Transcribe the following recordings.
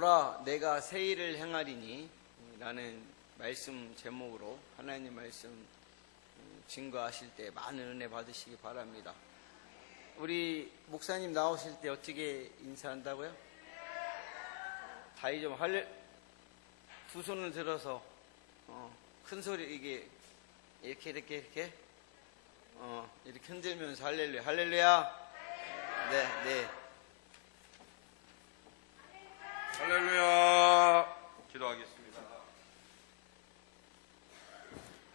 보라 내가 새 일을 행하리니 라는 말씀 제목으로 하나님 말씀 증거하실 때 많은 은혜 받으시기 바랍니다. 우리 목사님 나오실 때 어떻게 인사한다고요? 다이 좀 두 손을 들어서 큰 소리 이렇게 이렇게 흔들면서 할렐루야 할렐루야. 네. 할렐루야. 기도하겠습니다.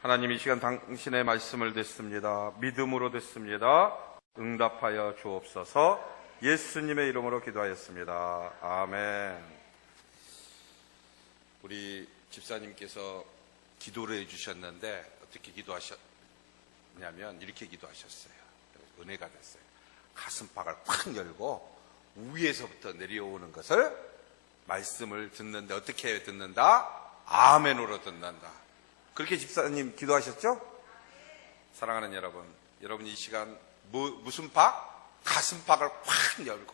하나님, 이 시간 당신의 말씀을 듣습니다. 믿음으로 듣습니다. 응답하여 주옵소서. 예수님의 이름으로 기도하였습니다. 아멘. 우리 집사님께서 기도를 해주셨는데 어떻게 기도하셨냐면 이렇게 기도하셨어요. 은혜가 됐어요. 가슴팍을 팍 열고 위에서부터 내려오는 것을 말씀을 듣는데 어떻게 듣는다? 아멘으로 듣는다. 그렇게 집사님 기도하셨죠? 사랑하는 여러분 이 시간 무슨 팍? 가슴팍을 팍 열고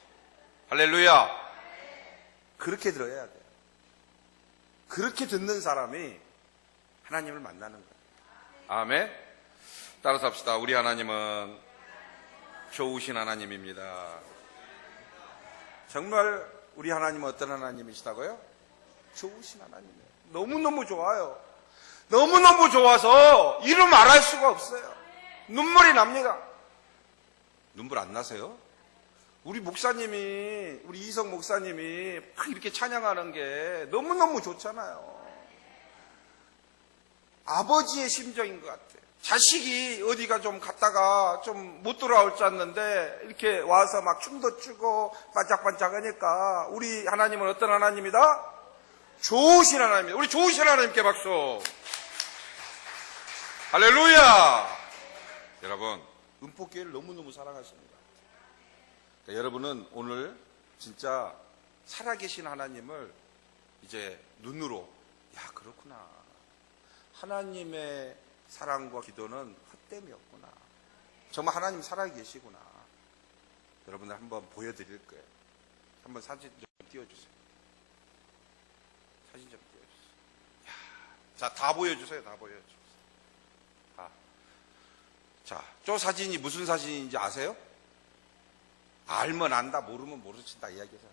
할렐루야. 그렇게 들어야 돼요. 그렇게 듣는 사람이 하나님을 만나는 거예요. 아멘. 따라서 합시다. 우리 하나님은 좋으신 하나님입니다. 정말 우리 하나님은 어떤 하나님이시다고요? 좋으신 하나님이에요. 너무너무 좋아요. 너무너무 좋아서 이루 말할 수가 없어요. 눈물이 납니다. 눈물 안 나세요? 우리 목사님이, 우리 이성 목사님이 막 이렇게 찬양하는 게 너무너무 좋잖아요. 아버지의 심정인 것 같아요. 자식이 어디가 좀 갔다가 좀 못 돌아올 줄 알았는데 이렇게 와서 막 춤도 추고 반짝반짝 하니까 우리 하나님은 어떤 하나님이다? 좋으신 하나님입니다. 우리 좋으신 하나님께 박수. 할렐루야. 여러분, 은폭교회를 너무너무 사랑하십니다. 그러니까 여러분은 오늘 진짜 살아계신 하나님을 이제 눈으로, 야, 그렇구나. 하나님의 사랑과 기도는 헛됨이었구나. 정말 하나님 살아계시구나. 여러분들 한번 보여드릴 거예요. 한번 사진 좀 띄워주세요. 사진 좀 띄워주세요. 야, 자, 다 보여주세요. 다 보여주세요. 자, 저 사진이 무슨 사진인지 아세요? 알면 안다, 모르면 모르신다 이야기해서.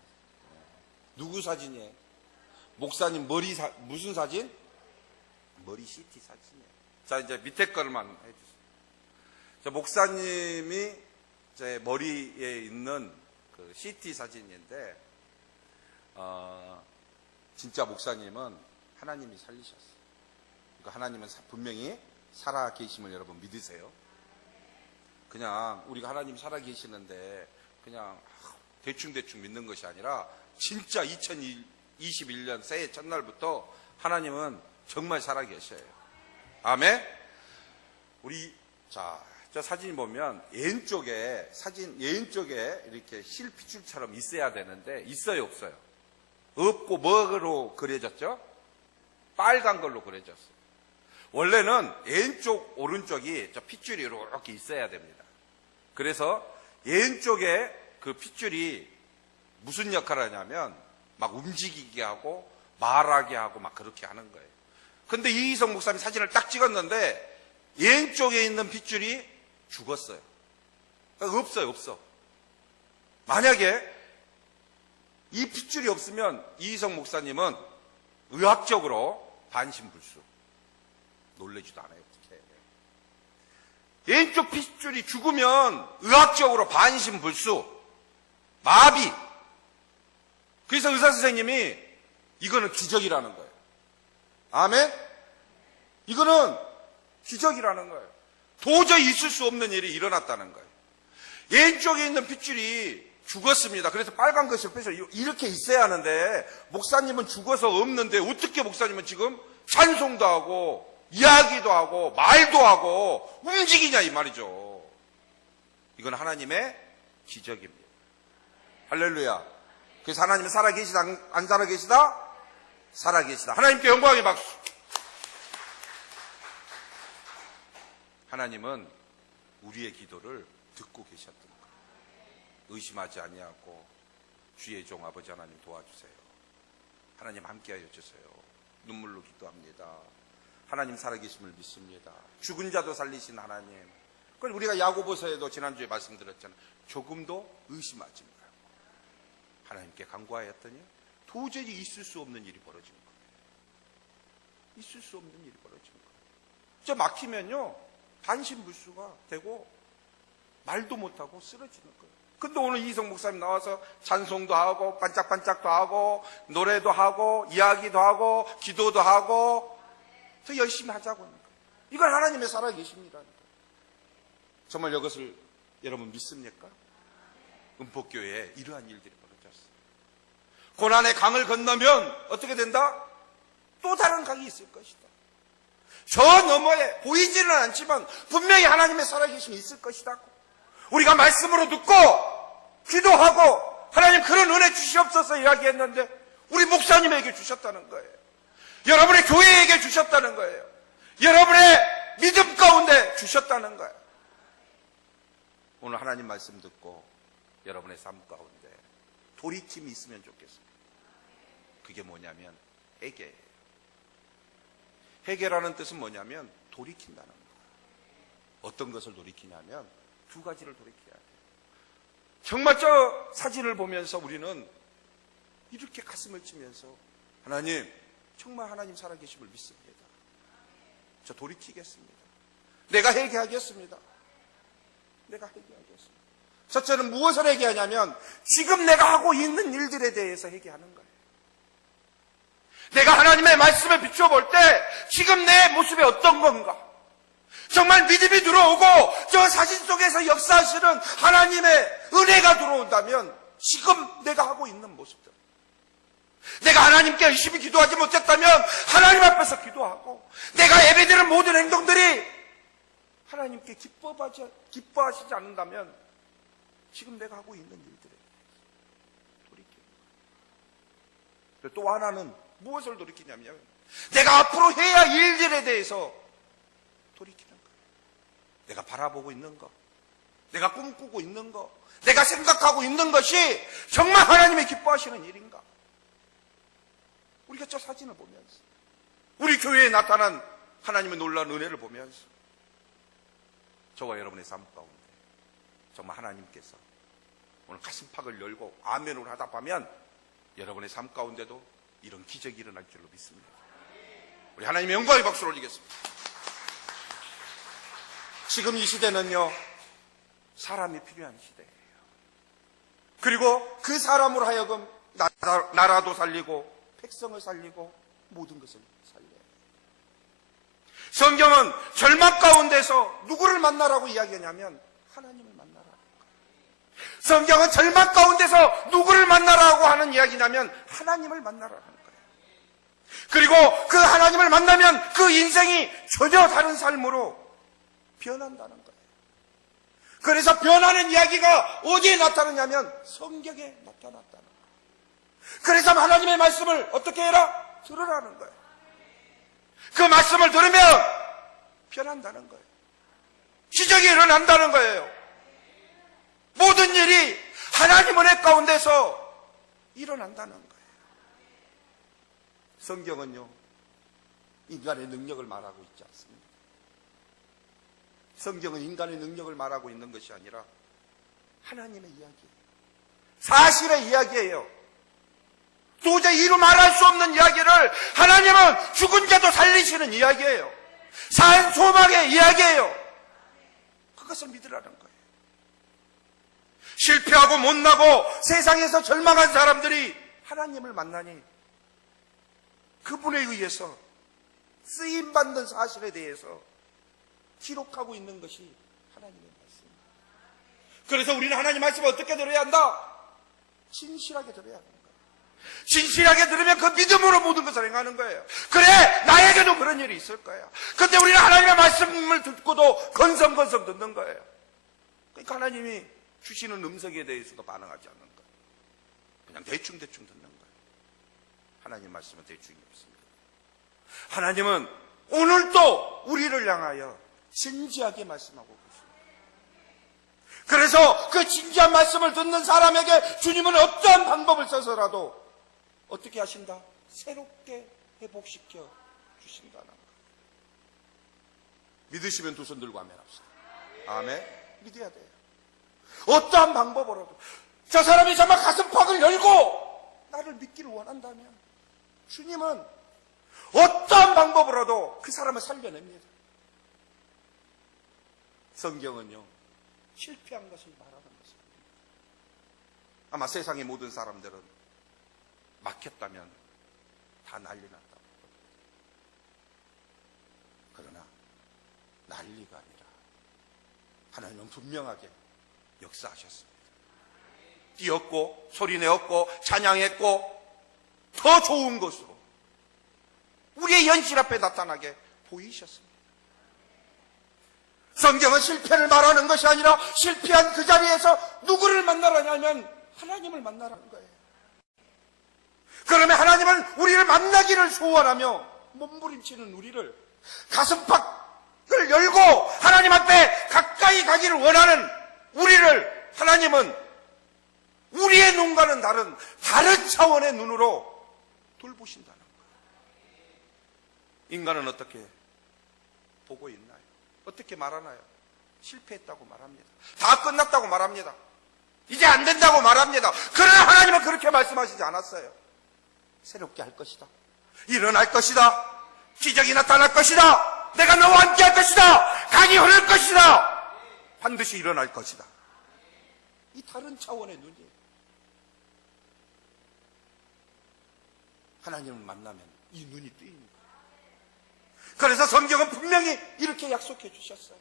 누구 사진이에요? 목사님 머리 무슨 사진? 머리 CT 사진이에요. 자, 이제 밑에 거만 해주세요. 저 목사님이 제 머리에 있는 그 CT 사진인데, 진짜 목사님은 하나님이 살리셨어요. 그러니까 하나님은 분명히 살아 계심을 여러분 믿으세요. 그냥 우리가 하나님 살아 계시는데 그냥 대충 믿는 것이 아니라 진짜 2021년 새해 첫날부터 하나님은 정말 살아 계셔요. 아멘. 우리 저 사진 보면 왼쪽에 이렇게 실핏줄처럼 있어야 되는데 있어요, 없어요? 없고 뭐로 그려졌죠? 빨간 걸로 그려졌어요. 원래는 왼쪽 오른쪽이 저 핏줄이 이렇게 있어야 됩니다. 그래서 왼쪽에 그 핏줄이 무슨 역할을 하냐면 막 움직이게 하고 말하게 하고 막 그렇게 하는 거예요. 근데 이희성 목사님 사진을 딱 찍었는데 왼쪽에 있는 핏줄이 죽었어요. 그러니까 없어. 만약에 이 핏줄이 없으면 이희성 목사님은 의학적으로 반신불수. 놀래지도 않아요. 어떻게. 왼쪽 핏줄이 죽으면 의학적으로 반신불수, 마비. 그래서 의사 선생님이 이거는 기적이라는 거예요. 아멘? 이거는 기적이라는 거예요. 도저히 있을 수 없는 일이 일어났다는 거예요. 왼쪽에 있는 핏줄이 죽었습니다. 그래서 빨간 것을 빼서 이렇게 있어야 하는데 목사님은 죽어서 없는데 어떻게 목사님은 지금 찬송도 하고 이야기도 하고 말도 하고 움직이냐 이 말이죠. 이건 하나님의 기적입니다. 할렐루야. 그래서 하나님은 살아계시다 안 살아계시다? 살아계시다. 하나님께 영광의 박수. 하나님은 우리의 기도를 듣고 계셨던 거예요. 의심하지 아니하고 주의 종 아버지 하나님 도와주세요. 하나님 함께하여 주세요. 눈물로 기도합니다. 하나님 살아계심을 믿습니다. 죽은 자도 살리신 하나님. 그걸 우리가 야고보서에도 지난주에 말씀드렸잖아요. 조금도 의심하지 말고 하나님께 간구하였더니 도저히 있을 수 없는 일이 벌어진 거예요. 있을 수 없는 일이 벌어진 거예요. 저 막히면요 반신불수가 되고 말도 못하고 쓰러지는 거예요. 근데 오늘 이성 목사님 나와서 찬송도 하고 반짝반짝도 하고 노래도 하고 이야기도 하고 기도도 하고 더 열심히 하자고 하는 거예요. 이건 하나님의 살아계십니다. 정말 이것을 여러분 믿습니까? 은폭교회에 이러한 일들이 벌어졌어요. 고난의 강을 건너면 어떻게 된다? 또 다른 강이 있을 것이다. 저 너머에 보이지는 않지만 분명히 하나님의 살아계심이 있을 것이다. 우리가 말씀으로 듣고 기도하고 하나님 그런 은혜 주시옵소서 이야기했는데 우리 목사님에게 주셨다는 거예요. 여러분의 교회에게 주셨다는 거예요. 여러분의 믿음 가운데 주셨다는 거예요. 오늘 하나님 말씀 듣고 여러분의 삶 가운데 돌이킴이 있으면 좋겠습니다. 그게 뭐냐면 회개예요. 회개라는 뜻은 뭐냐면 돌이킨다는 거예요. 어떤 것을 돌이키냐면 두 가지를 돌이켜야 돼요. 정말 저 사진을 보면서 우리는 이렇게 가슴을 치면서 하나님 정말 하나님 살아계심을 믿습니다. 저 돌이키겠습니다. 내가 회개하겠습니다. 내가 회개하겠습니다. 첫째는 무엇을 회개하냐면 지금 내가 하고 있는 일들에 대해서 회개하는 거예요. 내가 하나님의 말씀에 비춰볼 때 지금 내 모습이 어떤 건가? 정말 믿음이 들어오고 저 사진 속에서 역사하시는 하나님의 은혜가 들어온다면 지금 내가 하고 있는 모습들, 내가 하나님께 열심히 기도하지 못했다면 하나님 앞에서 기도하고 내가 예배드리는 모든 행동들이 하나님께 기뻐하시지 않는다면 지금 내가 하고 있는 일들에 돌이키는 거예요. 또 하나는 무엇을 돌이키냐면 내가 앞으로 해야 할 일들에 대해서 돌이키는 거예요. 내가 바라보고 있는 것, 내가 꿈꾸고 있는 것, 내가 생각하고 있는 것이 정말 하나님의 기뻐하시는 일인가? 우리가 저 사진을 보면서 우리 교회에 나타난 하나님의 놀라운 은혜를 보면서 저와 여러분의 삶 가운데 정말 하나님께서 오늘 가슴팍을 열고 아멘으로 하답하면 여러분의 삶 가운데도 이런 기적이 일어날 줄로 믿습니다. 우리 하나님의 영광의 박수를 올리겠습니다. 지금 이 시대는요 사람이 필요한 시대예요. 그리고 그 사람으로 하여금 나라도 살리고 백성을 살리고 모든 것을 살려요. 성경은 절망 가운데서 누구를 만나라고 이야기하냐면 하나님을 만나라는 거예요. 성경은 절망 가운데서 누구를 만나라고 하는 이야기냐면 하나님을 만나라는 거예요. 그리고 그 하나님을 만나면 그 인생이 전혀 다른 삶으로 변한다는 거예요. 그래서 변하는 이야기가 어디에 나타나냐면 성경에 나타났다는 거예요. 그래서 하나님의 말씀을 어떻게 해라? 들으라는 거예요. 그 말씀을 들으면 변한다는 거예요. 기적이 일어난다는 거예요. 모든 일이 하나님 은혜 가운데서 일어난다는 거예요. 성경은요 인간의 능력을 말하고 있지 않습니다. 성경은 인간의 능력을 말하고 있는 것이 아니라 하나님의 이야기예요. 사실의 이야기예요. 도저히 이루 말할 수 없는 이야기를 하나님은 죽은 자도 살리시는 이야기예요. 산 소망의 이야기예요. 그것을 믿으라는 거예요. 실패하고 못나고 세상에서 절망한 사람들이 하나님을 만나니 그분에 의해서 쓰임받는 사실에 대해서 기록하고 있는 것이 하나님의 말씀입니다. 그래서 우리는 하나님 말씀을 어떻게 들어야 한다? 진실하게 들어야 하는 거예요. 진실하게 들으면 그 믿음으로 모든 것을 행하는 거예요. 그래 나에게도 그런 일이 있을 거예요. 근데 우리는 하나님의 말씀을 듣고도 건성건성 듣는 거예요. 그러니까 하나님이 주시는 음성에 대해서도 반응하지 않는 거예요. 그냥 대충대충 듣는 거예요. 하나님 말씀은 대충이 없습니다. 하나님은 오늘도 우리를 향하여 진지하게 말씀하고 계십니다. 그래서 그 진지한 말씀을 듣는 사람에게 주님은 어떠한 방법을 써서라도 어떻게 하신다? 새롭게 회복시켜 주신다는 것. 믿으시면 두 손 들고 아멘 합시다. 아멘. 믿어야 돼요. 어떠한 방법으로도 저 사람이 정말 가슴팍을 열고 나를 믿기를 원한다면 주님은 어떠한 방법으로도 그 사람을 살려냅니다. 성경은요, 실패한 것을 말하는 것입니다. 아마 세상의 모든 사람들은 막혔다면 다 난리 났다고. 그러나 난리가 아니라 하나님은 분명하게 역사하셨습니다. 뛰었고 소리내었고 찬양했고 더 좋은 것으로 우리의 현실 앞에 나타나게 보이셨습니다. 성경은 실패를 말하는 것이 아니라 실패한 그 자리에서 누구를 만나라냐면 하나님을 만나라는 거예요. 그러면 하나님은 우리를 만나기를 소원하며 몸부림치는 우리를 가슴팍을 열고 하나님 앞에 가까이 가기를 원하는 우리를 하나님은 우리의 눈과는 다른 차원의 눈으로 돌보신다는 거예요. 인간은 어떻게 보고 있나요? 어떻게 말하나요? 실패했다고 말합니다. 다 끝났다고 말합니다. 이제 안 된다고 말합니다. 그러나 하나님은 그렇게 말씀하시지 않았어요. 새롭게 할 것이다. 일어날 것이다. 기적이 나타날 것이다. 내가 너와 함께 할 것이다. 강이 흐를 것이다. 반드시 일어날 것이다. 이 다른 차원의 눈이에요. 하나님을 만나면 이 눈이 뜨입니다. 그래서 성경은 분명히 이렇게 약속해 주셨어요.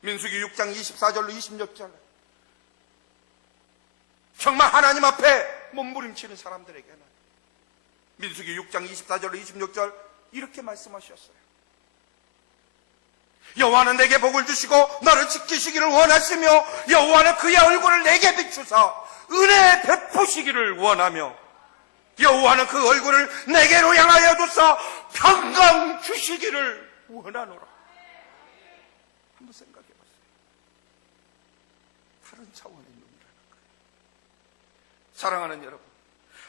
민수기 6장 24절로 26절. 정말 하나님 앞에 몸부림치는 사람들에게는 민수기 6장 24절로 26절 이렇게 말씀하셨어요. 여호와는 내게 복을 주시고 너를 지키시기를 원하시며 여호와는 그의 얼굴을 내게 비추사 은혜 베푸시기를 원하며 여호와는 그 얼굴을 내게로 향하여 두사 평강 주시기를 원하노라. 한번 생각해 보세요. 다른 차원의 눈이라는 거예요. 사랑하는 여러분,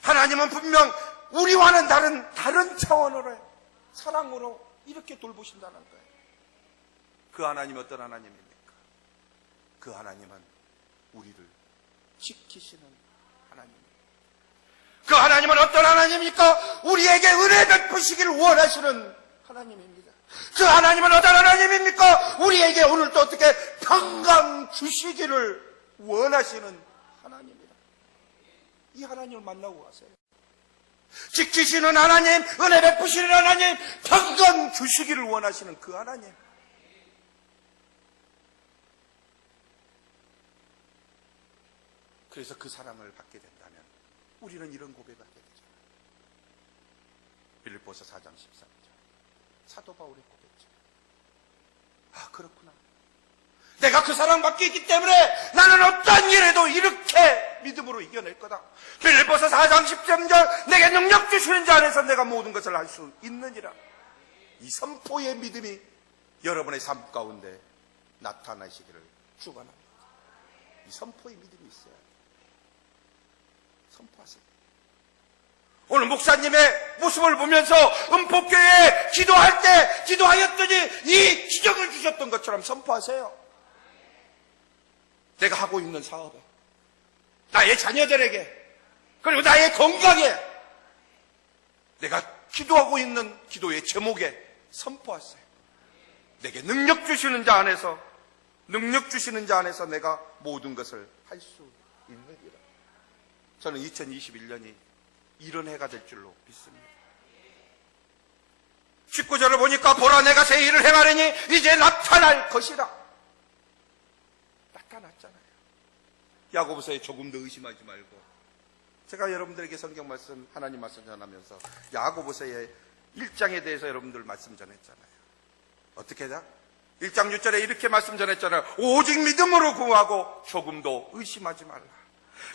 하나님은 분명 우리와는 다른 차원으로 사랑으로 이렇게 돌보신다는 거예요. 그 하나님이 어떤 하나님입니까? 그 하나님은 우리를 지키시는 하나님입니다. 그 하나님은 어떤 하나님입니까? 우리에게 은혜 베푸시기를 원하시는 하나님입니다. 그 하나님은 어떤 하나님입니까? 우리에게 오늘도 어떻게 평강 주시기를 원하시는 하나님입니다. 이 하나님을 만나고 가세요. 지키시는 하나님, 은혜 베푸시는 하나님, 평강 주시기를 원하시는 그 하나님. 그래서 그 사랑을 받게 된다면 우리는 이런 고백을 하게 되잖아요. 빌립보서 4장 13절 사도 바울이 고백했죠. 아, 그렇구나. 내가 그 사랑받기 있기 때문에 나는 어떤 일에도 이렇게 믿음으로 이겨낼 거다. 빌립보서 4장 13절 내게 능력 주시는 자 안에서 내가 모든 것을 할 수 있느니라. 이 선포의 믿음이 여러분의 삶 가운데 나타나시기를 축원합니다. 이 선포의 믿음이 있어야 돼요. 선포하세요. 오늘 목사님의 모습을 보면서 은폭교회에 기도할 때 기도하였더니 이 기적을 주셨던 것처럼 선포하세요. 내가 하고 있는 사업에, 나의 자녀들에게, 그리고 나의 건강에, 내가 기도하고 있는 기도의 제목에 선포하세요. 내게 능력 주시는 자 안에서 내가 모든 것을 할 수 있느니라. 저는 2021년이 이런 해가 될 줄로 믿습니다. 19절을 보니까 보라 내가 새 일을 행하려니 이제 나타날 것이라. 나타났잖아요. 야고보서에 조금 더 의심하지 말고, 제가 여러분들에게 성경 말씀, 하나님 말씀 전하면서 야고보서의 1장에 대해서 여러분들 말씀 전했잖아요. 어떻게 해야? 1장 6절에 이렇게 말씀 전했잖아요. 오직 믿음으로 구하고 조금도 의심하지 말라.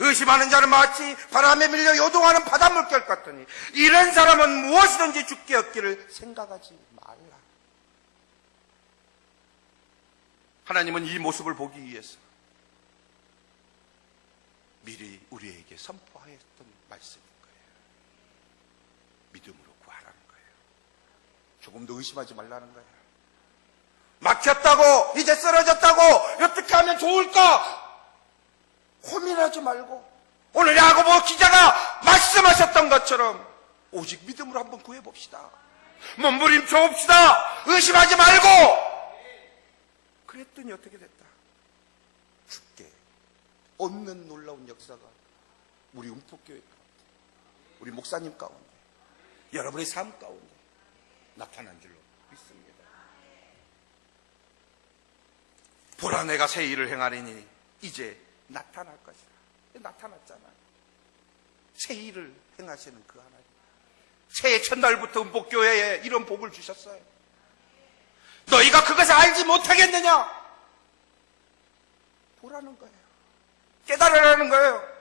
의심하는 자는 마치 바람에 밀려 요동하는 바닷물결 같으니 이런 사람은 무엇이든지 죽게 얻기를 생각하지 말라. 하나님은 이 모습을 보기 위해서 미리 우리에게 선포하였던 말씀인 거예요. 조금 더 의심하지 말라는 거예요. 막혔다고, 이제 쓰러졌다고, 어떻게 하면 좋을까? 고민하지 말고, 오늘 야고보 기자가 말씀하셨던 것처럼 오직 믿음으로 한번 구해봅시다. 몸부림쳐 봅시다. 의심하지 말고. 그랬더니 어떻게 됐다? 죽게 얻는 놀라운 역사가 우리 움푹교회 가운데, 우리 목사님 가운데, 여러분의 삶 가운데 나타난 줄로 믿습니다. 보라, 내가 새 일을 행하리니 이제 나타날 것이다. 나타났잖아요. 새 일을 행하시는 그 하나님, 새해 첫날부터 음복교회에 이런 복을 주셨어요. 너희가 그것을 알지 못하겠느냐? 보라는 거예요. 깨달으라는 거예요.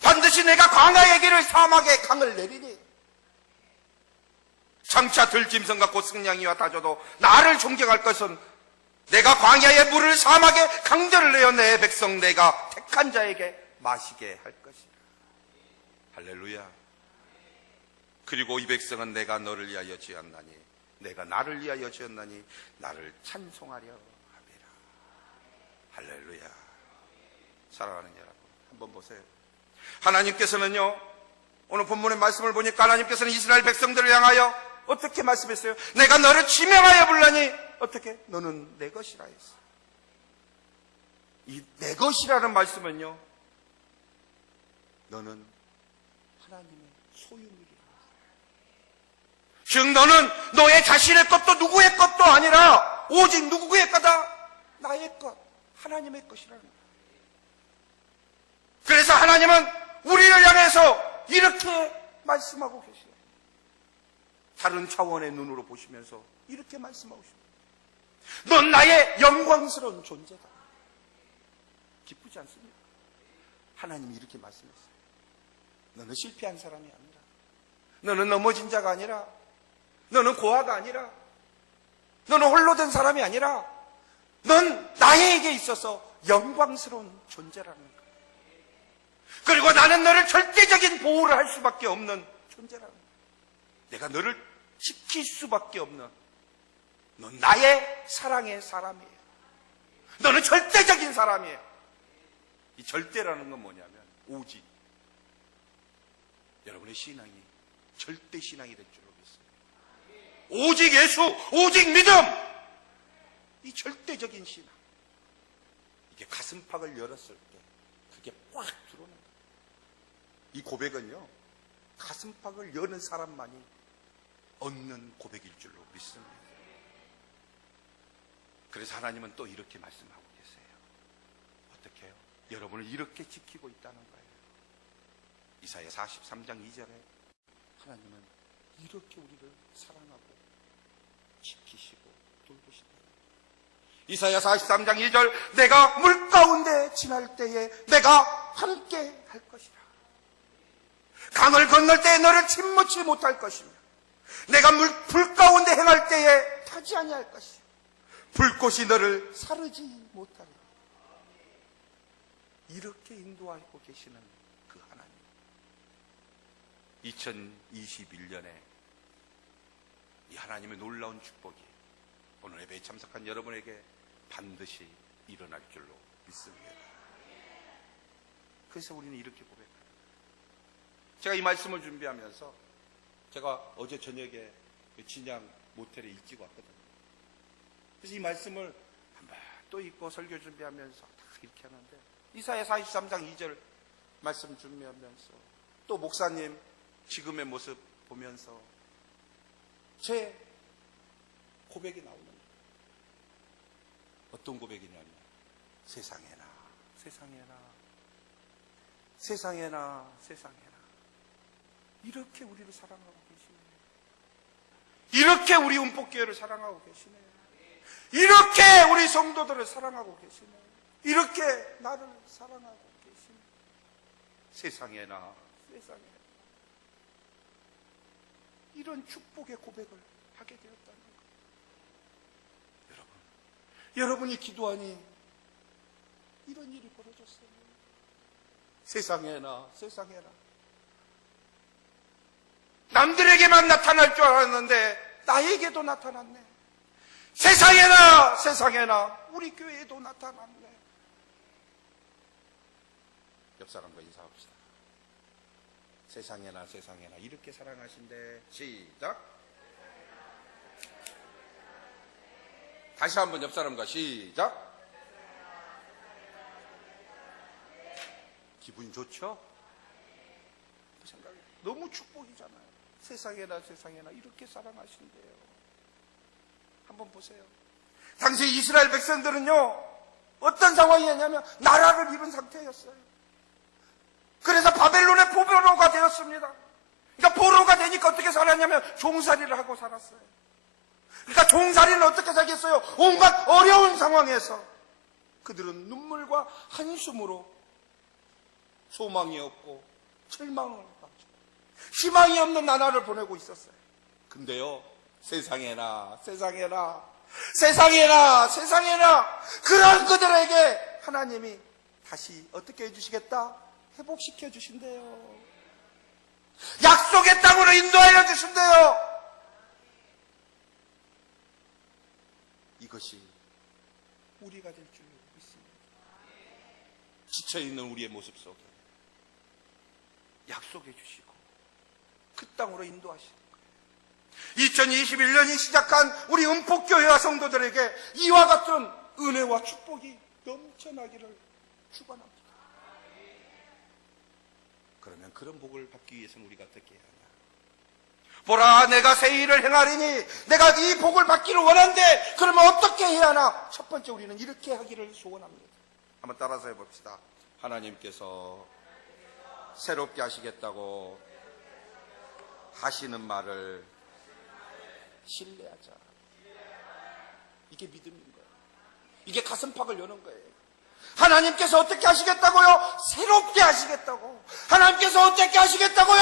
반드시 내가 광야의 길을 사막에 강을 내리니 장차 들짐승 같고 승냥이와 다져도 나를 존경할 것은 내가 광야의 물을 사막에 강들을 내어 내 백성 내가 택한 자에게 마시게 할 것이다. 할렐루야. 그리고 이 백성은 내가 너를 위하여 지었나니 내가 나를 위하여 지었나니 나를 찬송하려 하리라. 할렐루야. 사랑하는 여러분, 한번 보세요. 하나님께서는요, 오늘 본문의 말씀을 보니까 하나님께서는 이스라엘 백성들을 향하여 어떻게 말씀했어요? 내가 너를 지명하여 불라니 어떻게? 너는 내 것이라 했어. 이 내 것이라는 말씀은요, 너는 하나님의 소유물이라. 즉 너는 너의 자신의 것도 누구의 것도 아니라 오직 누구의 거다? 나의 것, 하나님의 것이라는 거예요. 그래서 하나님은 우리를 향해서 이렇게 말씀하고 계세요. 다른 차원의 눈으로 보시면서 이렇게 말씀하고 있습니다. 넌 나의 영광스러운 존재다. 기쁘지 않습니까? 하나님이 이렇게 말씀했어요. 너는 실패한 사람이 아니라, 너는 넘어진 자가 아니라, 너는 고아가 아니라, 너는 홀로 된 사람이 아니라, 넌 나에게 있어서 영광스러운 존재라는 거야. 그리고 나는 너를 절대적인 보호를 할 수밖에 없는 존재라는 거야. 내가 너를 지킬 수밖에 없는, 넌 나의 사랑의 사람이에요. 너는 절대적인 사람이에요. 이 절대라는 건 뭐냐면 오직, 여러분의 신앙이 절대 신앙이 될 줄로 믿습니다. 오직 예수, 오직 믿음, 이 절대적인 신앙, 이게 가슴팍을 열었을 때 그게 꽉 들어오는 거예요. 이 고백은요, 가슴팍을 여는 사람만이 얻는 고백일 줄로 믿습니다. 그래서 하나님은 또 이렇게 말씀하고 계세요. 어떻게 해요? 여러분을 이렇게 지키고 있다는 거예요. 이사야 43장 2절에 하나님은 이렇게 우리를 사랑하고 지키시고 돌보시다. 이사야 43장 2절, 내가 물 가운데 지날 때에 내가 함께 할 것이라. 강을 건널 때에 너를 침몰치 못할 것이며 내가 불 가운데 행할 때에 타지 아니할 것이요 불꽃이 너를 사르지 못하리라. 이렇게 인도하고 계시는 그 하나님, 2021년에 이 하나님의 놀라운 축복이 오늘 예배에 참석한 여러분에게 반드시 일어날 줄로 믿습니다. 그래서 우리는 이렇게 고백합니다. 제가 이 말씀을 준비하면서 제가 어제 저녁에 진양 모텔에 일찍 왔거든요. 그래서 이 말씀을 한번 또 읽고 설교 준비하면서 다 이렇게 하는데, 이사야 43장 2절 말씀 준비하면서 또 목사님 지금의 모습 보면서 제 고백이 나오는 거예요. 어떤 고백이냐면, 세상에나 세상에나 세상에나 세상에나 이렇게 우리를 사랑하고 계시네요. 이렇게 우리 운복교회를 사랑하고 계시네요. 이렇게 우리 성도들을 사랑하고 계시네요. 이렇게 나를 사랑하고 계시네요. 세상에나 세상에나 이런 축복의 고백을 하게 되었다는 거예요. 여러분이 기도하니 이런 일이 벌어졌어요. 세상에나 세상에나 남들에게만 나타날 줄 알았는데 나에게도 나타났네. 세상에나 세상에나 우리 교회에도 나타났네. 옆 사람과 인사합시다. 세상에나 세상에나 이렇게 사랑하신대. 시작. 다시 한번 옆 사람과 시작. 기분 좋죠? 너무 축복이잖아요. 세상에나 세상에나 이렇게 사랑하신대요. 한번 보세요. 당시 이스라엘 백성들은요, 어떤 상황이었냐면 나라를 잃은 상태였어요. 그래서 바벨론의 포로가 되었습니다. 그러니까 포로가 되니까 어떻게 살았냐면 종살이를 하고 살았어요. 그러니까 종살이는 어떻게 살겠어요? 온갖 어려운 상황에서 그들은 눈물과 한숨으로 소망이 없고 절망을 가지고 희망이 없는 나날을 보내고 있었어요. 근데요, 세상에나 세상에나 세상에나 세상에나 그런 그들에게 하나님이 다시 어떻게 해주시겠다? 회복시켜 주신대요. 약속의 땅으로 인도하여 주신대요. 이것이 우리가 될 줄 믿습니다. 지쳐있는 우리의 모습 속에 약속해 주시고 그 땅으로 인도하시는 거예요. 2021년이 시작한 우리 은폭교회와 성도들에게 이와 같은 은혜와 축복이 넘쳐나기를 축원합니다. 그러면 그런 복을 받기 위해서는 우리가 어떻게 해야 하냐? 보라, 내가 새 일을 행하리니 내가 이 복을 받기를 원한데 그러면 어떻게 해야 하나? 첫 번째 우리는 이렇게 하기를 소원합니다. 한번 따라서 해봅시다. 하나님께서 새롭게 하시겠다고 하시는 말을 신뢰하자. 이게 믿음인 거예요. 이게 가슴팍을 여는 거예요. 하나님께서 어떻게 하시겠다고요? 새롭게 하시겠다고. 하나님께서 어떻게 하시겠다고요?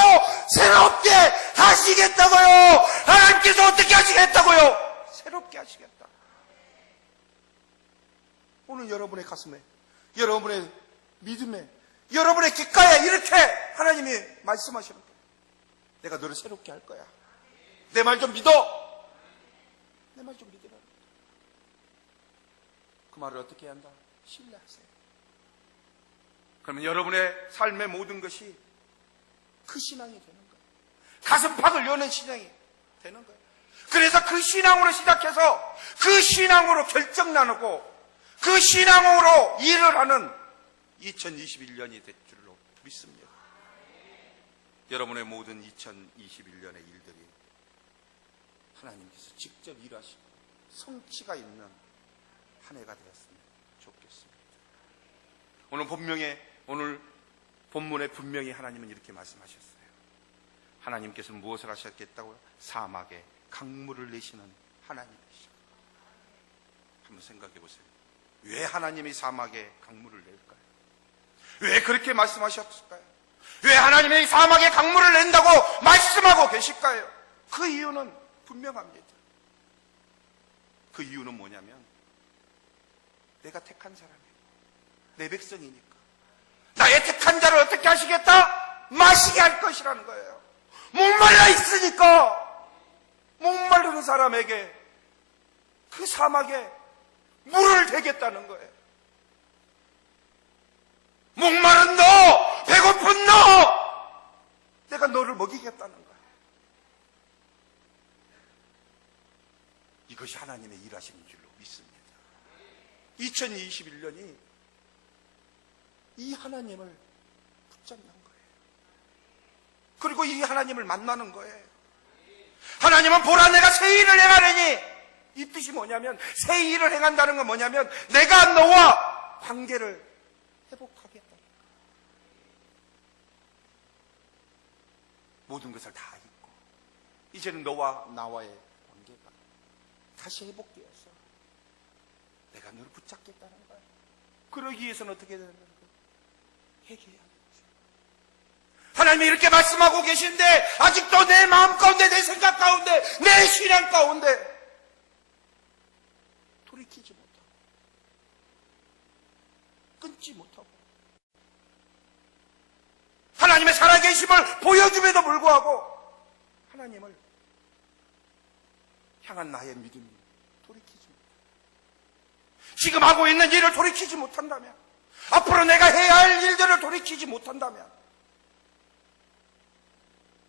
새롭게 하시겠다고요. 하나님께서 어떻게 하시겠다고요? 새롭게 하시겠다. 오늘 여러분의 가슴에, 여러분의 믿음에, 여러분의 귓가에 이렇게 하나님이 말씀하시는 거예요. 내가 너를 새롭게 할 거야. 내 말 좀 믿어. 내 말 좀 믿으라. 그 말을 어떻게 해야 한다? 신뢰하세요. 그러면 여러분의 삶의 모든 것이 그 신앙이 되는 거예요. 가슴팍을 여는 신앙이 되는 거예요. 그래서 그 신앙으로 시작해서 그 신앙으로 결정 나누고 그 신앙으로 일을 하는 2021년이 될 줄로 믿습니다. 여러분의 모든 2021년의 일들이 하나님께서 직접 일하시고 성취가 있는 한 해가 되었으면 좋겠습니다. 오늘 본문에 분명히 하나님은 이렇게 말씀하셨어요. 하나님께서는 무엇을 하셨겠다고요? 사막에 강물을 내시는 하나님이시죠. 한번 생각해 보세요. 왜 하나님이 사막에 강물을 낼까요? 왜 그렇게 말씀하셨을까요? 왜 하나님이 사막에 강물을 낸다고 말씀하고 계실까요? 그 이유는 분명합니다. 그 이유는 뭐냐면 내가 택한 사람이에요. 내 백성이니까. 나의 택한 자를 어떻게 하시겠다? 마시게 할 것이라는 거예요. 목말라 있으니까 목마른 사람에게 그 사막에 물을 대겠다는 거예요. 목마른 너, 배고픈 너, 내가 너를 먹이겠다는 거예요. 이것이 하나님의 일하시는 줄로 믿습니다. 2021년이 이 하나님을 붙잡는 거예요. 그리고 이 하나님을 만나는 거예요. 하나님은 보라, 내가 새 일을 행하려니, 이 뜻이 뭐냐면, 새 일을 행한다는 건 뭐냐면 내가 너와 관계를 회복하겠다. 모든 것을 다 잊고 이제는 너와 나와의 관계가 다시 회복되어서 내가 너를 붙잡겠다는 거야. 그러기 위해서는 어떻게 되는 거야? 회개해야 하는 거죠. 하나님이 이렇게 말씀하고 계신데 아직도 내 마음 가운데, 내 생각 가운데, 내 신앙 가운데 돌이키지 못하고 끊지 못하고 하나님의 살아계심을 보여줌에도 불구하고 하나님을 향한 나의 믿음이 돌이키지 못한다면, 지금 하고 있는 일을 돌이키지 못한다면, 앞으로 내가 해야 할 일들을 돌이키지 못한다면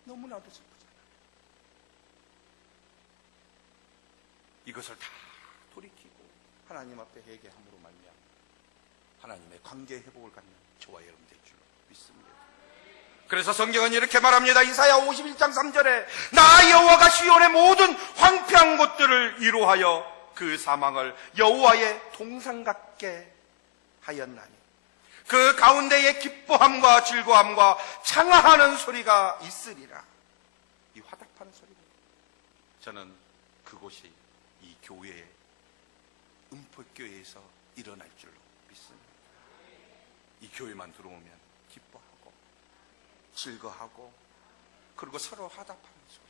너무나도 슬프잖아요. 이것을 다 돌이키고 하나님 앞에 회개함으로 말미암아 하나님의 관계 회복을 갖는 저와 여러분 될 줄로 믿습니다. 그래서 성경은 이렇게 말합니다. 이사야 51장 3절에 나 여호와가 시온의 모든 황폐한 곳들을 위로하여 그 사망을 여호와의 동산 같게 하였나니 그 가운데에 기뻐함과 즐거움과 창화하는 소리가 있으리라. 이 화답하는 소리입니다. 저는 그곳이 이 교회의 음포교회에서 일어날 줄로 믿습니다. 이 교회만 들어오면 기뻐하고 즐거하고 그리고 서로 화답하는 소리.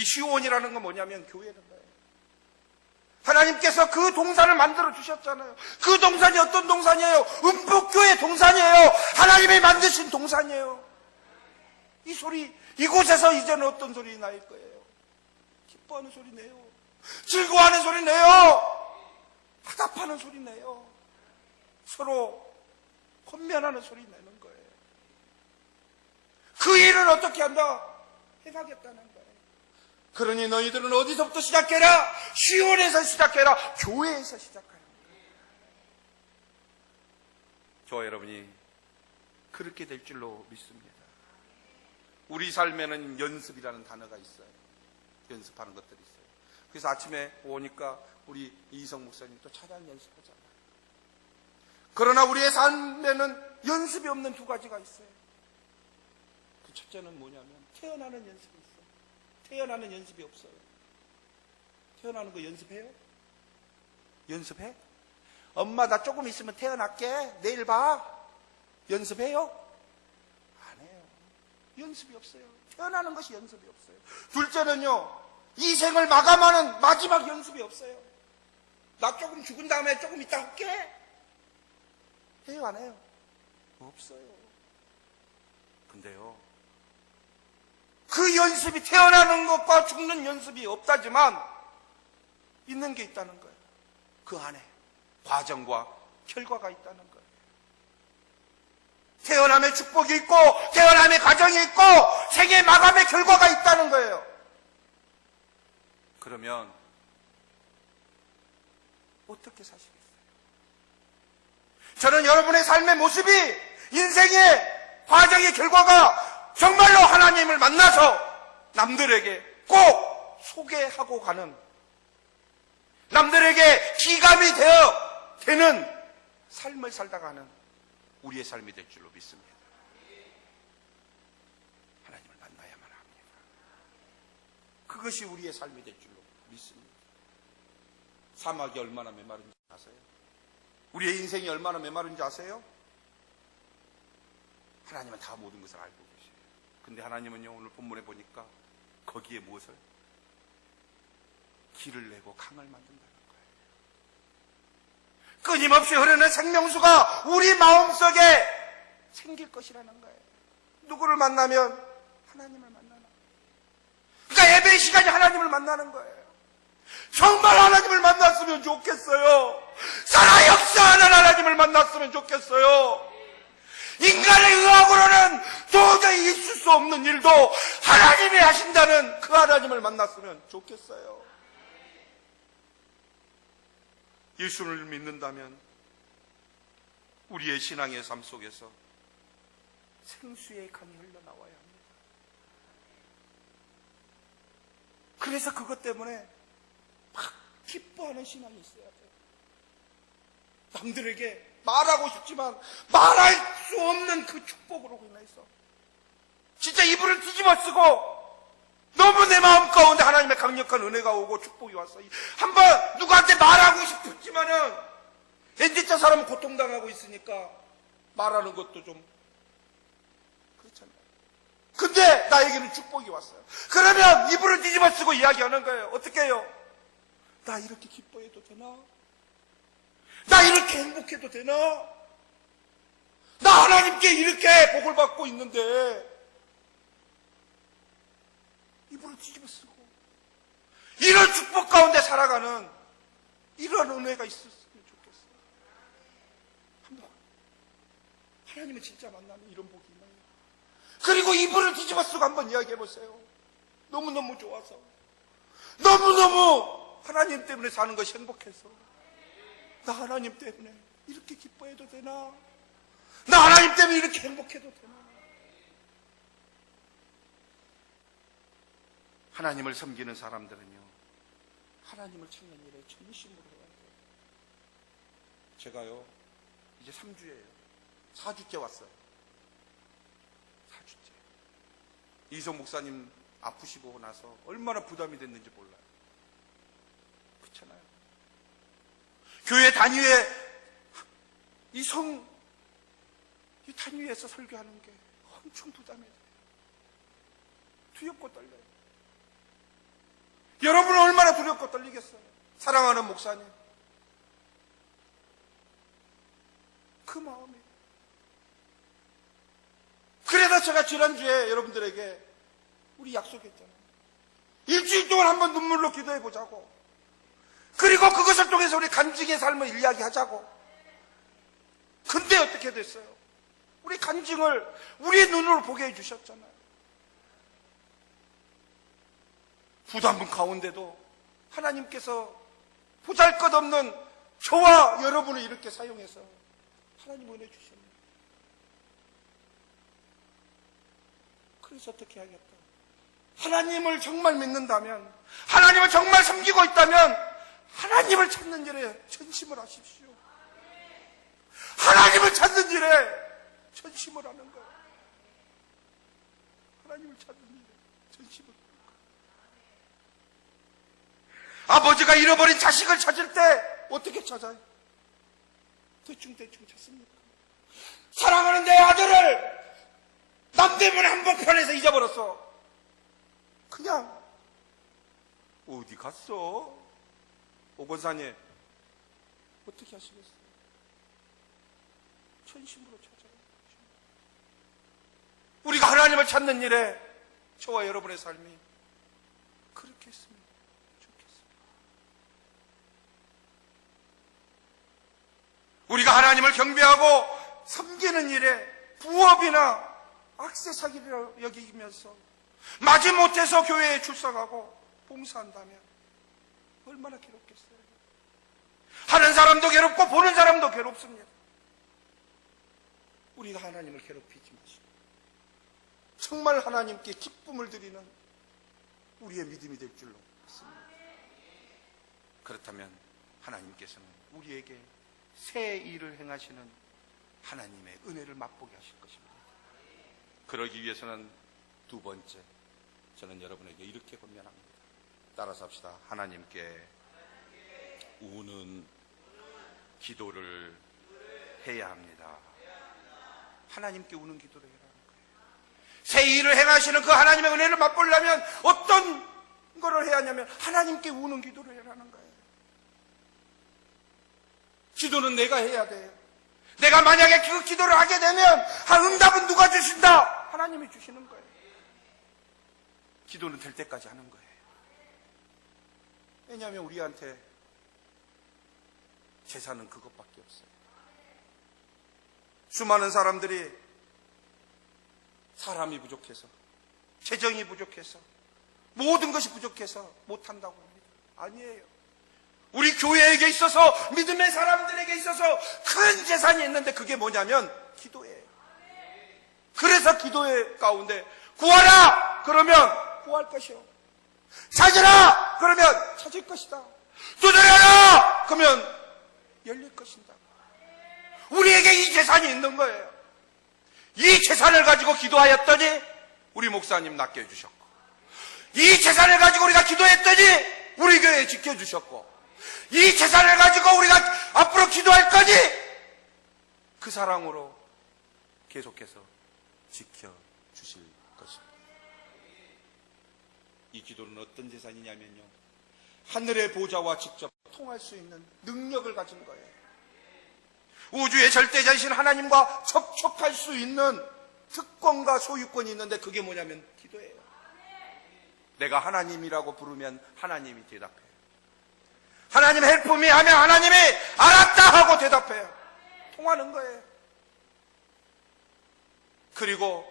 이 시온이라는 건 뭐냐면 교회는 거예요. 하나님께서 그 동산을 만들어 주셨잖아요. 그 동산이 어떤 동산이에요? 음포교회 동산이에요. 하나님이 만드신 동산이에요. 이 소리, 이곳에서 이제는 어떤 소리 날 거예요? 기뻐하는 소리 내요. 즐거워하는 소리 내요. 화답하는 소리 내요. 서로 권면하는 소리 내는 거예요. 그 일을 어떻게 한다? 해가겠다는 거예요. 그러니 너희들은 어디서부터 시작해라? 시온에서 시작해라. 교회에서 시작하라. 저와 여러분이 그렇게 될 줄로 믿습니다. 우리 삶에는 연습이라는 단어가 있어요. 연습하는 것들이 있어요. 그래서 아침에 오니까 우리 이성 목사님 또 찬양 연습하잖아요. 그러나 우리의 삶에는 연습이 없는 두 가지가 있어요. 그 첫째는 뭐냐면 태어나는 연습이 있어요. 태어나는 연습이 없어요. 태어나는 거 연습해요? 연습해? 엄마 나 조금 있으면 태어날게. 내일 봐. 연습해요? 안 해요. 연습이 없어요. 태어나는 것이 연습이 없어요. 둘째는요, 이 생을 마감하는 마지막 연습이 없어요. 나 조금 죽은 다음에 조금 있다 할게. 해요, 안 해요? 없어요. 근데요, 그 연습이 태어나는 것과 죽는 연습이 없다지만 있는 게 있다는 거예요. 그 안에 과정과 결과가 있다는 거예요. 태어남의 축복이 있고 태어남의 과정이 있고 생의 마감의 결과가 있다는 거예요. 그러면 어떻게 사시겠어요? 저는 여러분의 삶의 모습이 인생의 과정의 결과가 정말로 하나님을 만나서 남들에게 꼭 소개하고 가는, 남들에게 기감이 되는 삶을 살다 가는 우리의 삶이 될 줄로 믿습니다. 하나님을 만나야만 합니다. 그것이 우리의 삶이 될 줄로 믿습니다. 사막이 얼마나 메마른지 아세요? 우리의 인생이 얼마나 메마른지 아세요? 하나님은 다 모든 것을 알고 계세요. 근데 하나님은요, 오늘 본문에 보니까 거기에 무엇을? 길을 내고 강을 만든다는 거예요. 끊임없이 흐르는 생명수가 우리 마음속에 생길 것이라는 거예요. 누구를 만나면? 하나님을 만나는 거예요. 그러니까 예배 시간이 하나님을 만나는 거예요. 정말 하나님을 만났으면 좋겠어요. 살아 역사하는 하나님을 만났으면 좋겠어요. 인간의 의학으로는 도저히 있을 수 없는 일도 하나님이 하신다는 그 하나님을 만났으면 좋겠어요. 예수를 믿는다면 우리의 신앙의 삶 속에서 생수의 강이 흘러나와야 합니다. 그래서 그것 때문에 막 기뻐하는 신앙이 있어야 돼요. 남들에게 말하고 싶지만 말할 수 없는 그 축복으로 인해서 진짜 이불을 뒤집어 쓰고 너무 내 마음 가운데 하나님의 강력한 은혜가 오고 축복이 왔어요. 한번 누구한테 말하고 싶었지만은 엔디차 사람은 고통당하고 있으니까 말하는 것도 좀 그렇잖아요. 근데 나에게는 축복이 왔어요. 그러면 이불을 뒤집어 쓰고 이야기하는 거예요. 어떻게 해요? 나 이렇게 기뻐해도 되나? 나 이렇게 행복해도 되나? 나 하나님께 이렇게 복을 받고 있는데 이불을 뒤집어 쓰고 이런 축복 가운데 살아가는 이런 은혜가 있었으면 좋겠어요. 한번 하나님을 진짜 만나면 이런 복이 있나요? 그리고 이불을 뒤집어 쓰고 한번 이야기해 보세요. 너무너무 좋아서, 너무너무 하나님 때문에 사는 것이 행복해서, 나 하나님 때문에 이렇게 기뻐해도 되나? 나 하나님 때문에 이렇게 행복해도 되나? 하나님을 섬기는 사람들은요, 하나님을 찾는 일에 전심으로 해야 돼요. 제가요, 이제 3주예요. 4주째 왔어요. 4주째. 이성 목사님 아프시고 나서 얼마나 부담이 됐는지 몰라요. 그렇잖아요. 교회 단위에 이 단위에서 설교하는 게 엄청 부담이 돼요. 두렵고 떨려요. 여러분은 얼마나 두렵고 떨리겠어요? 사랑하는 목사님. 그 마음이. 그래서 제가 지난주에 여러분들에게 우리 약속했잖아요. 일주일 동안 한번 눈물로 기도해 보자고. 그리고 그것을 통해서 우리 간증의 삶을 이야기하자고. 근데 어떻게 됐어요? 우리 간증을 우리의 눈으로 보게 해주셨잖아요. 부담 가운데도 하나님께서 보잘것없는 저와 여러분을 이렇게 사용해서 하나님 은혜 주셨네요. 그래서 어떻게 하겠다? 하나님을 정말 믿는다면, 하나님을 정말 섬기고 있다면 하나님을 찾는 일에 전심을 하십시오. 하나님을 찾는 일에 전심을 하는 거예요. 하나님을 찾는 일에 전심을 하는 거예요. 아버지가 잃어버린 자식을 찾을 때 어떻게 찾아요? 대충 찾습니까? 사랑하는 내 아들을 남대문 한복판에서 잊어버렸어. 그냥 어디 갔어? 오건사님 어떻게 하시겠어요? 전심으로 찾아요. 우리가 하나님을 찾는 일에 저와 여러분의 삶이 그렇게 했으면 좋겠습니다. 우리가 하나님을 경배하고 섬기는 일에 부업이나 악세사기를 여기면서 마지못해서 교회에 출석하고 봉사한다면 얼마나 괴롭겠어요. 하는 사람도 괴롭고 보는 사람도 괴롭습니다. 우리가 하나님을 괴롭히지 마시고 정말 하나님께 기쁨을 드리는 우리의 믿음이 될 줄로 믿습니다. 그렇다면 하나님께서는 우리에게 새 일을 행하시는 하나님의 은혜를 맛보게 하실 것입니다. 그러기 위해서는 두 번째, 저는 여러분에게 이렇게 권면합니다. 따라서 합시다. 하나님께 우는 기도를 해야 합니다. 하나님께 우는 기도를 해야 하는 거예요. 새 일을 행하시는 그 하나님의 은혜를 맛보려면 어떤 거를 해야 하냐면 하나님께 우는 기도를 해야 하는 거예요. 기도는 내가 해야 돼요. 내가 만약에 그 기도를 하게 되면 응답은 누가 주신다? 하나님이 주시는 거예요. 기도는 될 때까지 하는 거예요. 왜냐하면 우리한테 재산은 그것밖에 없어요. 수많은 사람들이 사람이 부족해서, 재정이 부족해서, 모든 것이 부족해서 못한다고 합니다. 아니에요. 우리 교회에게 있어서, 믿음의 사람들에게 있어서 큰 재산이 있는데 그게 뭐냐면 기도예요. 그래서 기도의 가운데 구하라! 그러면 구할 것이요. 찾으라! 그러면 찾을 것이다. 두드려라! 그러면 열릴 것이다. 우리에게 이 재산이 있는 거예요. 이 재산을 가지고 기도하였더니 우리 목사님 낫게 해주셨고, 이 재산을 가지고 우리가 기도했더니 우리 교회 지켜주셨고, 이 재산을 가지고 우리가 앞으로 기도할 거니 그 사랑으로 계속해서 지켜주실 것입니다. 이 기도는 어떤 재산이냐면요, 하늘의 보좌와 직접 통할 수 있는 능력을 가진 거예요. 우주의 절대자이신 하나님과 접촉할 수 있는 특권과 소유권이 있는데 그게 뭐냐면 기도예요. 내가 하나님이라고 부르면 하나님이 대답해요. 하나님 헬프미 하면 하나님이 알았다 하고 대답해요. 통하는 거예요. 그리고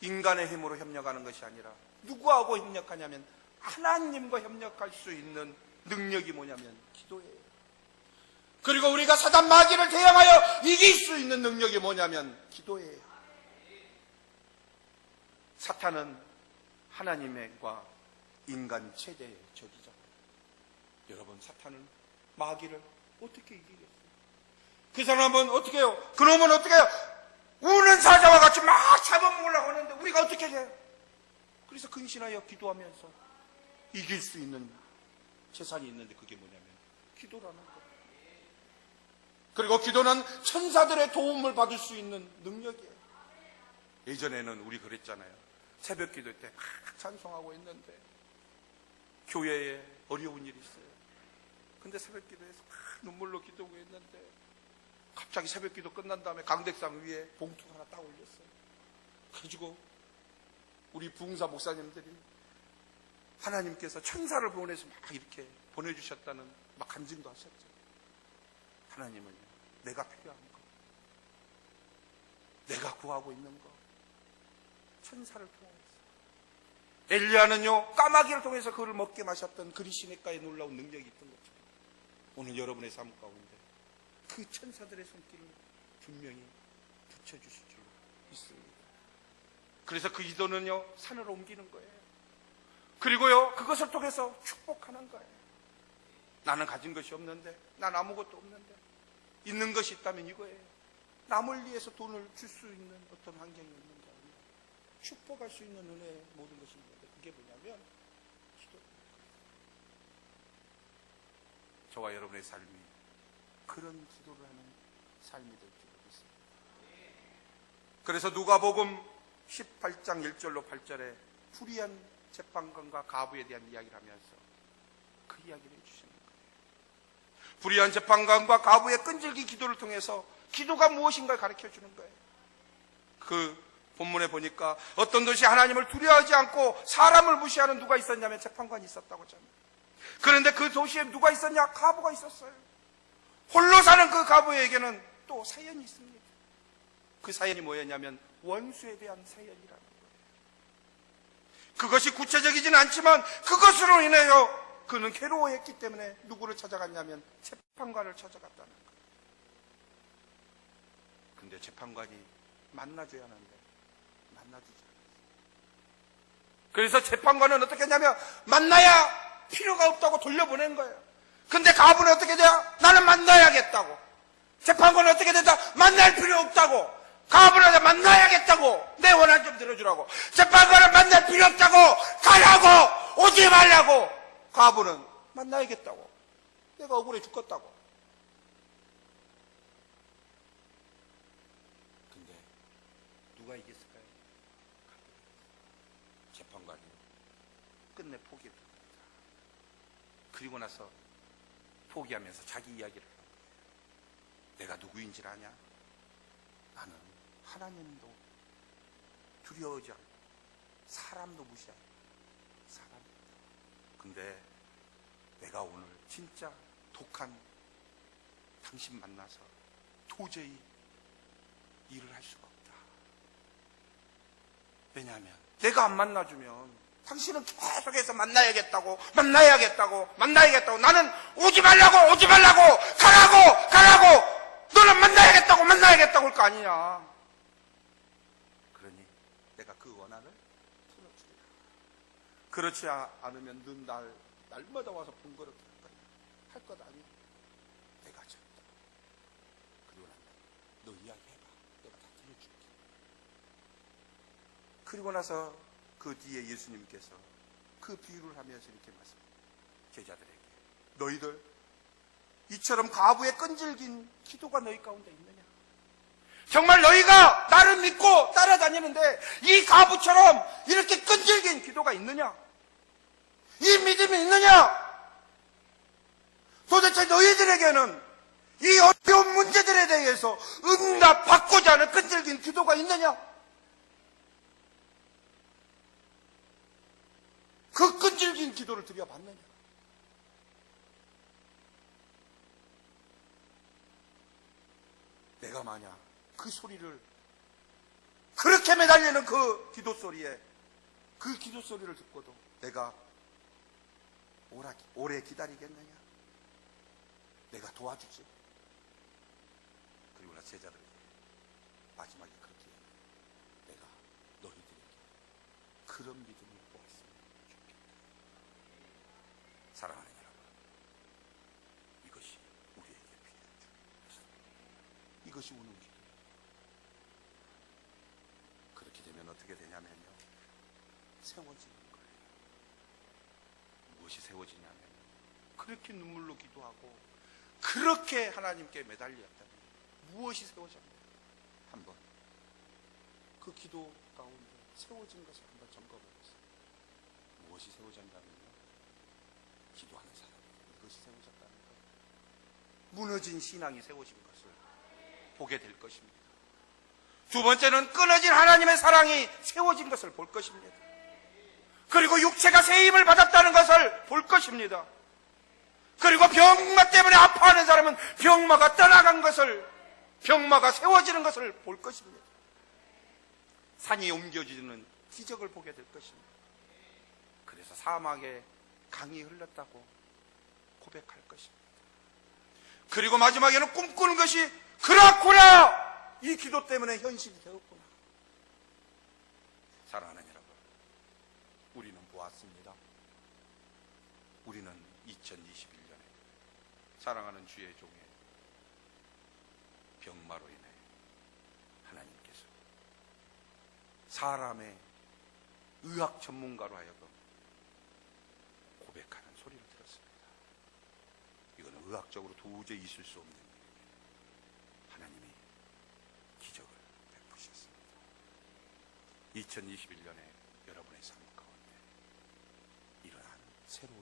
인간의 힘으로 협력하는 것이 아니라 누구하고 협력하냐면 하나님과 협력할 수 있는 능력이 뭐냐면 기도예요. 그리고 우리가 사단 마귀를 대항하여 이길 수 있는 능력이 뭐냐면 기도예요. 사탄은 하나님과 인간 최대의 적이잖아요. 여러분, 사탄은 마귀를 어떻게 이기겠어요? 그 사람은 어떻게 해요? 그놈은 어떻게 해요? 우는 사자와 같이 막 잡아먹으려고 하는데 우리가 어떻게 해요? 그래서 근신하여 기도하면서 이길 수 있는 재산이 있는데 그게 뭐냐면 기도라는 거예요. 그리고 기도는 천사들의 도움을 받을 수 있는 능력이에요. 예전에는 우리 그랬잖아요. 새벽 기도 때 막 찬송하고 있는데 교회에 어려운 일이 있어요. 근데 새벽 기도에서 막 눈물로 기도하고 있는데 갑자기 새벽 기도 끝난 다음에 강대상 위에 봉투가 하나 딱 올렸어요. 그래가지고 우리 부흥사 목사님들이 하나님께서 천사를 보내서 막 이렇게 보내주셨다는 막 간증도 하셨죠. 하나님은요, 내가 필요한 거, 내가 구하고 있는 거, 천사를 통해서. 엘리야는요, 까마귀를 통해서 그를 먹게 마셨던 그리시네가의 놀라운 능력이 있던 것처럼 오늘 여러분의 삶 가운데 그 천사들의 손길을 분명히 붙여주실 줄 믿습니다. 그래서 그 기도는요, 산으로 옮기는 거예요. 그리고요, 그것을 통해서 축복하는 거예요. 나는 가진 것이 없는데, 난 아무것도 없는데, 있는 것이 있다면 이거예요. 남을 위해서 돈을 줄 수 있는 어떤 환경이 있는 게 아니라 축복할 수 있는 은혜의 모든 것이 있는데, 그게 뭐냐면 기도입니다. 저와 여러분의 삶이 그런 기도를 하는 삶이 될 줄 믿습니다. 그래서 누가복음 18장 1절로 8절에 불의한 재판관과 가부에 대한 이야기를 하면서 그 이야기를 해주시는 거예요. 불의한 재판관과 가부의 끈질긴 기도를 통해서 기도가 무엇인가를 가르쳐 주는 거예요. 그 본문에 보니까 어떤 도시에 하나님을 두려워하지 않고 사람을 무시하는 누가 있었냐면 재판관이 있었다고 하잖아요. 그런데 그 도시에 누가 있었냐? 가부가 있었어요. 홀로 사는 그 가부에게는 또 사연이 있습니다. 그 사연이 뭐였냐면 원수에 대한 사연이라는 거예요. 그것이 구체적이진 않지만 그것으로 인해서 그는 괴로워했기 때문에 누구를 찾아갔냐면 재판관을 찾아갔다는 거예요. 근데 재판관이 만나줘야 하는데 만나주지 않았어요. 그래서 재판관은 어떻게 했냐면 만나야 필요가 없다고 돌려보낸 거예요. 근데 가부는 어떻게 돼요? 나는 만나야겠다고. 재판관은 어떻게 된다? 만날 필요 없다고. 가부는 만나야겠다고. 내 원한 좀 들어주라고. 재판관은 만날 필요 없다고. 가라고. 오지 말라고. 가부는 만나야겠다고. 내가 억울해 죽겠다고. 근데 누가 이겼을까요? 재판관이 끝내 포기했습니다. 그리고 나서 포기하면서 자기 이야기를 하는 거예요. 내가 누구인지 아냐? 나는 하나님도 두려워하지 않고 사람도 무시하고 사람이다. 근데 내가 오늘 진짜 독한 당신 만나서 도저히 일을 할 수가 없다. 왜냐하면 내가 안 만나주면 당신은 계속해서 만나야겠다고 나는 오지 말라고 가라고 너는 만나야겠다고 할 거 아니냐. 그러니 내가 그 원한을 풀어주리라. 그렇지 않으면 넌 날마다 와서 번거롭게 할 것 아니야. 내가 졌다. 그리고 너 이야기해봐. 내가 다 들려줄게. 그리고 나서 그 뒤에 예수님께서 그 비유를 하면서 이렇게 말씀합니다. 제자들에게 너희들 이처럼 가부의 끈질긴 기도가 너희 가운데 있느냐? 정말 너희가 나를 믿고 따라다니는데 이 가부처럼 이렇게 끈질긴 기도가 있느냐? 이 믿음이 있느냐? 도대체 너희들에게는 이 어려운 문제들에 대해서 응답받고자 하는 끈질긴 기도가 있느냐? 그 끈질긴 기도를 드려봤느냐? 내가 만약 그 소리를, 그렇게 매달리는 그 기도 소리에, 그 기도 소리를 듣고도 내가 오래 기다리겠느냐? 내가 도와주지. 그리고 나 제자들 마지막에 그렇게 내가 너희들에게 그런 믿음을 보았으면 좋겠다. 사랑하는 여러분, 이것이 우리에게 필요한 줄. 이것이 우는 기도. 그렇게 되면 어떻게 되냐면요, 세워지는 거예요. 무엇이 세워지냐면, 그렇게 눈물로 기도하고 그렇게 하나님께 매달렸다면 무엇이 세워졌나요? 한번 그 기도 가운데 세워진 것을 한번 점검해보세요. 무엇이 세워졌냐면요, 기도하는 사람, 이것이 세워졌다는 것, 무너진 신앙이 세워진 것을 보게 될 것입니다. 두 번째는 끊어진 하나님의 사랑이 세워진 것을 볼 것입니다. 그리고 육체가 세임을 받았다는 것을 볼 것입니다. 그리고 병마 때문에 아파하는 사람은 병마가 떠나간 것을, 병마가 세워지는 것을 볼 것입니다. 산이 옮겨지는 기적을 보게 될 것입니다. 그래서 사막에 강이 흘렀다고 고백할 것입니다. 그리고 마지막에는 꿈꾸는 것이 그렇구나, 이 기도 때문에 현실이 되었구나. 사랑하는 여러분, 우리는 보았습니다. 우리는 2021년에 사랑하는 주의 종의 병마로 인해 하나님께서 사람의 의학 전문가로 하여금 고백하는 소리를 들었습니다. 이거는 의학적으로 도저히 있을 수 없는 일입니다. 하나님이 기적을 베푸셨습니다. 2021년에 여러분의 삶 가운데 일어난 새로운